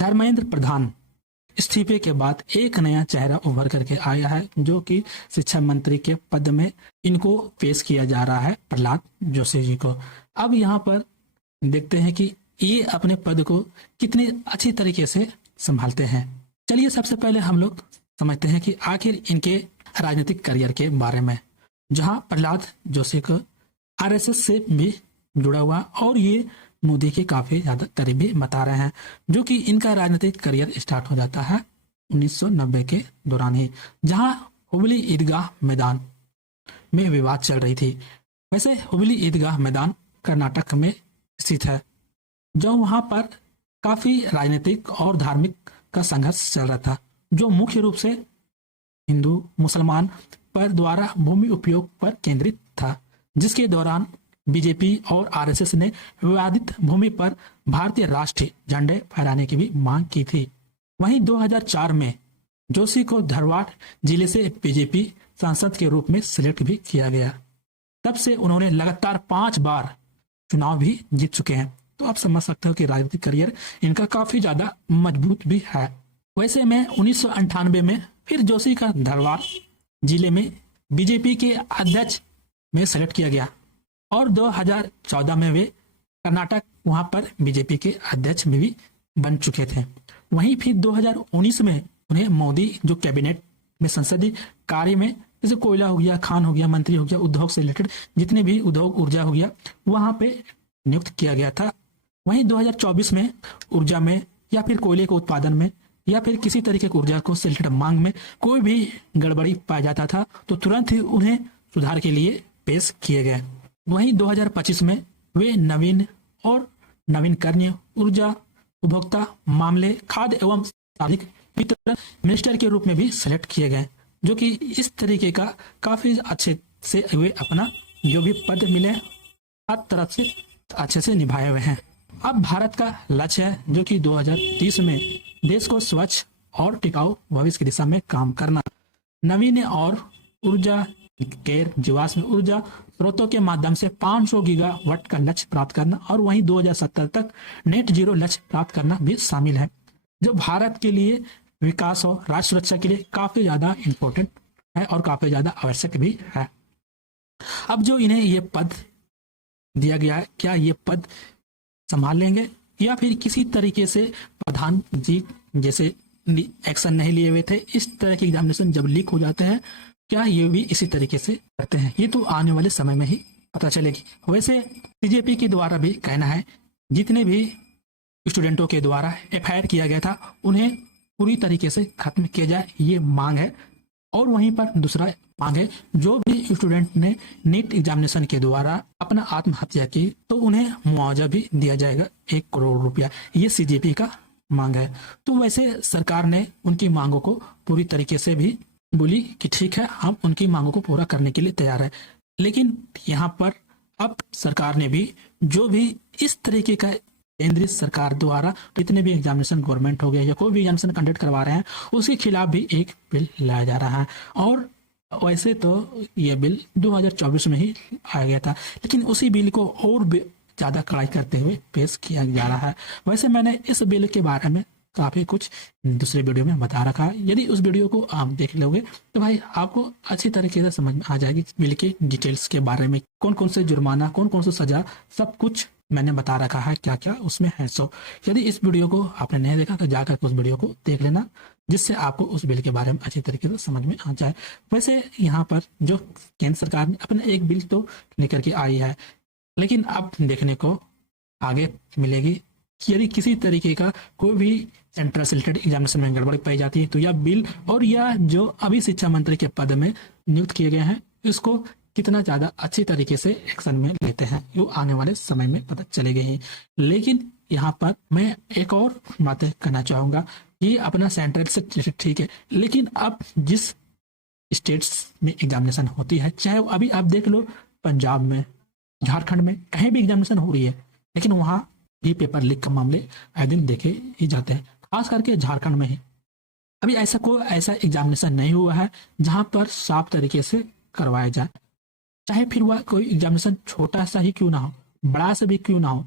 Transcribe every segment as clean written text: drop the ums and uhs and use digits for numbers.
धर्मेंद्र प्रधान इस्तीफे के बाद एक नया चेहरा उभर करके आया है, जो कि शिक्षा मंत्री के पद में इनको पेश किया जा रहा है, प्रहलाद जोशी जी को। अब यहाँ पर देखते हैं कि ये अपने पद को कितनी अच्छी तरीके से संभालते हैं। चलिए सबसे पहले हम लोग समझते हैं कि आखिर इनके राजनीतिक करियर के बारे में, जहां प्रहलाद जोशी को आरएसएस से भी जुड़ा हुआ और ये मोदी के काफी ज्यादा करीबी बता रहे हैं, जो कि इनका राजनीतिक करियर स्टार्ट हो जाता है 1990 के दौरान ही, जहां हुबली ईदगाह मैदान में विवाद चल रही थी। वैसे हुबली ईदगाह मैदान कर्नाटक में स्थित है, जो वहां पर काफी राजनीतिक और धार्मिक का संघर्ष चल रहा था, जो मुख्य रूप से हिंदू मुसलमान पर द्वारा भूमि उपयोग पर केंद्रित था, जिसके दौरान बीजेपी और आरएसएस ने विवादित भूमि पर भारतीय राष्ट्रीय झंडे फहराने की भी मांग की थी। वहीं 2004 में जोशी को धारवाड़ जिले से बीजेपी सांसद के रूप में सिलेक्ट भी किया गया। तब से उन्होंने लगातार 5 बार चुनाव भी जीत चुके हैं, तो आप समझ सकते हो कि राजनीतिक करियर इनका काफी ज्यादा मजबूत भी है। वैसे में 1998 में फिर जोशी का धारवाड़ जिले में बीजेपी के अध्यक्ष में सेलेक्ट किया गया और 2014 में वे कर्नाटक वहां पर बीजेपी के अध्यक्ष में भी बन चुके थे। वहीं फिर 2019 में उन्हें मोदी जो कैबिनेट में संसदीय कार्य में, जैसे कोयला हो गया, खान हो गया, मंत्री हो गया, उद्योग से रिलेटेड जितने भी उद्योग ऊर्जा हो गया, वहां पे नियुक्त किया गया था। वहीं 2024 में ऊर्जा में या फिर कोयले के उत्पादन में या फिर किसी तरीके की ऊर्जा को से रिलेटेड मांग में कोई भी गड़बड़ी पाया जाता था तो तुरंत ही उन्हें सुधार के लिए पेश किए गए। वहीं 2025 में वे नवीन और नवीनकरणीय ऊर्जा, उपभोक्ता मामले, खाद्य एवं सार्वजनिक वितरण मिनिस्टर के रूप में भी सेलेक्ट किए गए, जो कि इस तरीके का काफी अच्छे से वे अपना जो भी पद मिले हर तरफ से अच्छे से निभाए हुए हैं। अब भारत का लक्ष्य है जो कि 2030 में देश को स्वच्छ और टिकाऊ भविष्य की दिशा में काम करना, नवीन और ऊर्जा, गैर जीवाश्म ऊर्जा स्रोतों के माध्यम से 500 गीगावाट का लक्ष्य प्राप्त करना और वहीं 2070 तक नेट जीरो लक्ष्य प्राप्त करना भी शामिल है, जो भारत के लिए विकास और राष्ट्र सुरक्षा के लिए काफी ज्यादा इम्पोर्टेंट है और काफी ज्यादा आवश्यक भी है। अब जो इन्हें ये पद दिया गया है, क्या ये पद संभाल लेंगे या फिर किसी तरीके से प्रधान जी जैसे एक्शन नहीं लिए हुए थे, इस तरह के एग्जामिनेशन जब लीक हो जाते हैं, क्या ये भी इसी तरीके से करते हैं, ये तो आने वाले समय में ही पता चलेगी। वैसे बीजेपी के द्वारा भी कहना है जितने भी स्टूडेंटों के द्वारा एफआईआर किया गया था उन्हें पूरी तरीके से खत्म किया जाए, ये मांग है। और वहीं पर दूसरा मांग है, जो भी स्टूडेंट ने नीट एग्जामिनेशन के द्वारा अपना आत्महत्या की तो उन्हें मुआवजा भी दिया जाएगा 1 करोड़ रुपया, ये सीजेपी का मांग है। तो वैसे सरकार ने उनकी मांगों को पूरी तरीके से भी बोली कि ठीक है, हम उनकी मांगों को पूरा करने के लिए तैयार है। लेकिन यहाँ पर अब सरकार ने भी जो भी इस तरीके का केंद्रीय सरकार द्वारा जितने भी एग्जामिनेशन गवर्नमेंट हो गया या कोई भी एग्जामिनेशन कंडक्ट करवा रहे हैं उसके खिलाफ भी एक बिल लाया जा रहा है। और वैसे तो यह बिल 2024 में ही आया गया था, लेकिन उसी बिल को और भी ज्यादा कड़ाई करते हुए पेश किया जा रहा है। वैसे मैंने इस बिल के बारे में काफी कुछ दूसरे वीडियो में बता रखा है, यदि उस वीडियो को आप देख लोगे तो भाई आपको अच्छी तरीके से समझ में आ जाएगी बिल के डिटेल्स के बारे में, कौन कौन से जुर्माना, कौन कौन से सजा, सब कुछ मैंने बता रखा है क्या क्या उसमें है। सो यदि इस वीडियो को आपने नहीं देखा तो जाकर उस वीडियो को देख लेना, जिससे आपको उस बिल के बारे में अच्छी तरीके से समझ में आ जाए। वैसे यहाँ पर जो केंद्र सरकार ने अपने एक बिल तो लेकर के आई है, लेकिन अब देखने को आगे मिलेगी कि यदि किसी तरीके का कोई भी सेंट्रल से रिलेटेड एग्जामिनेशन में गड़बड़ी पाई जाती है तो यह बिल और यह जो अभी शिक्षा मंत्री के पद में नियुक्त किए गए हैं इसको कितना ज्यादा अच्छी तरीके से एक्शन में लेते हैं, वो आने वाले समय में पता चलेगा ही। लेकिन यहाँ पर मैं एक और बात कहना चाहूंगा कि अपना सेंट्रल से ठीक है, लेकिन अब जिस स्टेट्स में एग्जामिनेशन होती है, चाहे अभी आप देख लो पंजाब में, झारखंड में, कहीं भी एग्जामिनेशन हो रही है, लेकिन वहाँ भी पेपर लीक का मामले आए दिन देखे ही जाते हैं, खास करके झारखंड में ही। अभी ऐसा एग्जामिनेशन नहीं हुआ है जहां पर साफ तरीके से करवाया जाए, चाहे फिर वह कोई एग्जामिनेशन छोटा सा ही क्यों ना हो, बड़ा सा भी क्यों ना हो,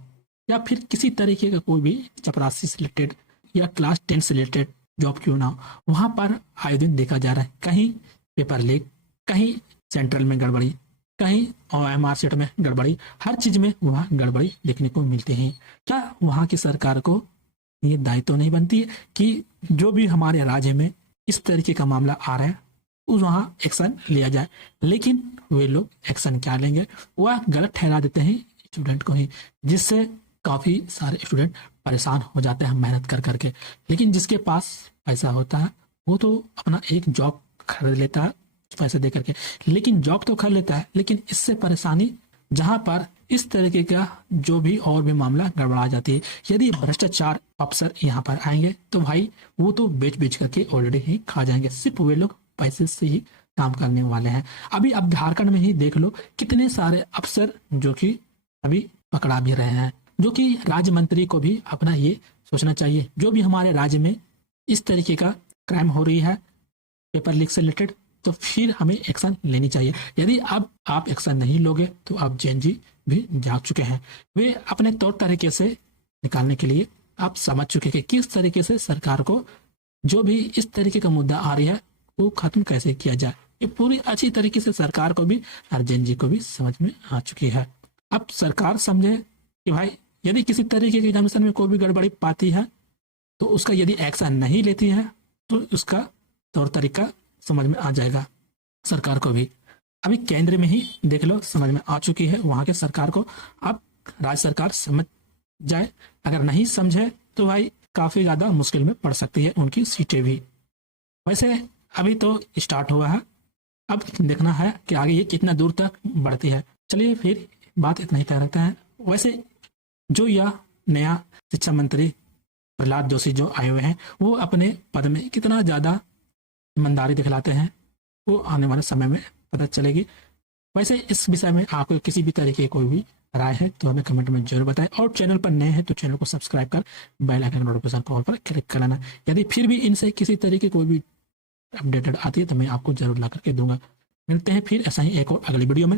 या फिर किसी तरीके का कोई भी चपरासी से रिलेटेड या क्लास 10 से रिलेटेड जॉब क्यों ना हो, वहाँ पर आयोजन देखा जा रहा है। कहीं पेपर लीक, कहीं सेंट्रल में गड़बड़ी, कहीं OMR सीट में गड़बड़ी, हर चीज में वहाँ गड़बड़ी देखने को मिलती है। क्या वहाँ की सरकार को ये दायित्व नहीं बनती है कि जो भी हमारे राज्य में इस तरीके का मामला आ रहा है उस वहाँ एक्शन लिया जाए? लेकिन वे लोग एक्शन क्या लेंगे, वह गलत ठहरा देते हैं स्टूडेंट को ही, जिससे काफी सारे स्टूडेंट परेशान हो जाते हैं मेहनत कर करके। लेकिन जिसके पास पैसा होता है वो तो अपना एक जॉब खरीद लेता है पैसे दे करके, लेकिन जॉब तो खरीद लेता है, लेकिन इससे परेशानी जहां पर इस तरीके का जो भी और भी मामला गड़बड़ा जाती है। यदि भ्रष्टाचार अफसर यहाँ पर आएंगे तो भाई वो तो बेच बेच करके ऑलरेडी ही खा जाएंगे, सिर्फ वे लोग पैसे से ही काम करने वाले हैं। अभी अब झारखंड में ही देख लो कितने सारे अफसर जो कि अभी पकड़ा भी रहे हैं, जो कि राज्य मंत्री को भी अपना ये सोचना चाहिए, जो भी हमारे राज्य में इस तरीके का क्राइम हो रही है पेपर लीक से रिलेटेड, तो फिर हमें एक्शन लेनी चाहिए। यदि अब आप एक्शन नहीं लोगे तो आप जेएनजी भी जाग चुके हैं। वे अपने तौर तरीके से निकालने के लिए आप समझ चुके हैं कि किस तरीके से सरकार को जो भी इस तरीके का मुद्दा आ रही है वो खत्म कैसे किया जाए। ये पूरी अच्छी तरीके से सरकार को भी और जेएनजी को भी समझ में आ चुकी है। अब सरकार समझे कि भाई यदि किसी तरीके की एग्जामिनेशन में कोई भी गड़बड़ी पाती है तो उसका यदि एक्शन नहीं लेती है तो उसका तौर तरीका समझ में आ जाएगा सरकार को भी। अभी केंद्र में ही देख लो समझ में आ चुकी है वहां के सरकार को। अब राज्य सरकार समझ जाए, अगर नहीं समझे तो भाई काफी ज्यादा मुश्किल में पड़ सकती है उनकी सीटें भी। वैसे अभी तो स्टार्ट हुआ है, अब देखना है कि आगे ये कितना दूर तक बढ़ती है। चलिए फिर बात इतना ही तय रखते हैं। वैसे जो यह नया शिक्षा मंत्री प्रहलाद जोशी जो आए हुए हैं वो अपने पद में कितना ज्यादा ईमानदारी दिखलाते हैं वो आने वाले समय में पता चलेगी। वैसे इस विषय में आपको किसी भी तरीके की कोई भी राय है तो हमें कमेंट में जरूर बताएं, और चैनल पर नए हैं तो चैनल को सब्सक्राइब कर बेल आइकन नोटिफिकेशन कॉल पर क्लिक कर लेना। यदि फिर भी इनसे किसी तरीके कोई भी अपडेटेड आती है तो मैं आपको जरूर ला करके दूंगा। मिलते हैं फिर ऐसा ही एक और अगली वीडियो में।